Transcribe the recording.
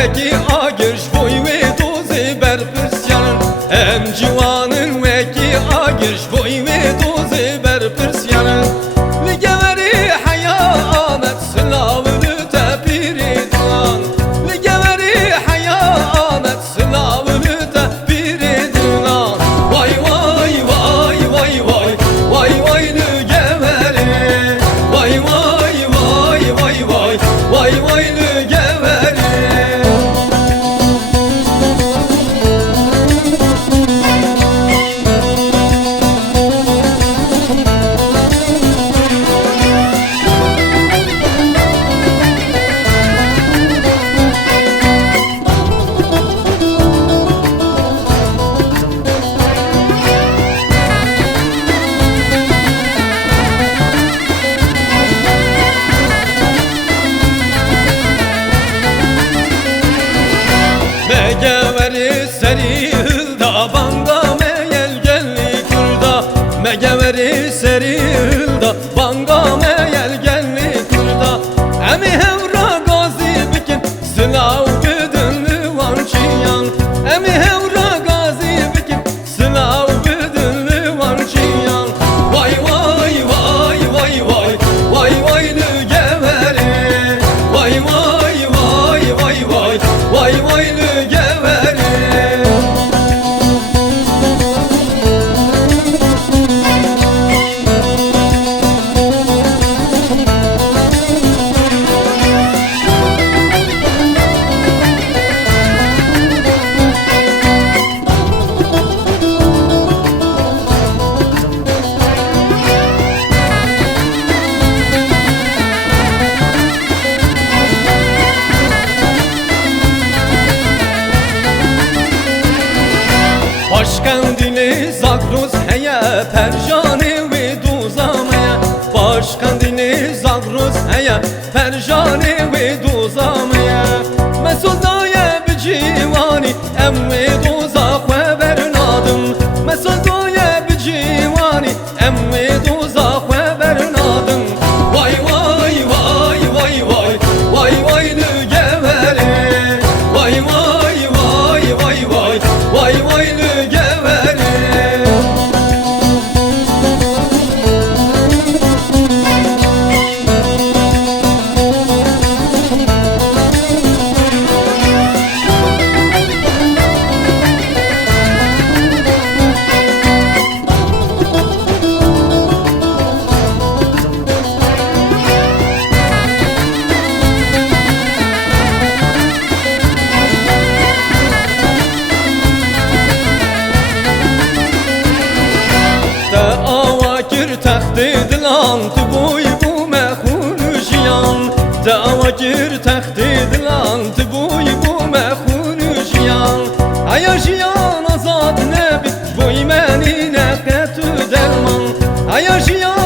وکی آگرش بوی و دوزی بر پرسیان ام جوانن وکی آگرش بوی و دوزی بر پرسیان لگوری حیا آمد سلاولو تپیری دلان لگوری حیا آمد سلاولو تپیری دلان وای وای وای وای وای وای وای لگوری وای وای وای وای وای وای وای لگوری Megeveri seri hılda banga meyel gelli kurda Megeveri seri hılda banga meyel gelli kurda Emi hevra gazi bikin sılav güdünlü vançiyan Emi hevra gazi bikin sılav güdünlü vançiyan Vay vay vay vay vay vay vay lügeveri Vay vay vay vay vay vay vay lügeveri Başkandini Zagros heye perjane ve duzamaya Başkandini Zagros heye perjane ve duzamaya Mesudaya bir civani em ve duzak ve bernadım Mesudaya bir civani em ve duzak ve bernadım Vay vay vay vay vay vay vay lügeveri Vay vay vay vay vay vay vay lügeveri تخت دلان تو بوی بو مخونوشیان دعواگیر تخت دلان تو بوی بو مخونوشیان عیاشیان آزاد نبی بوی منی نقه تو درمان عیاشیان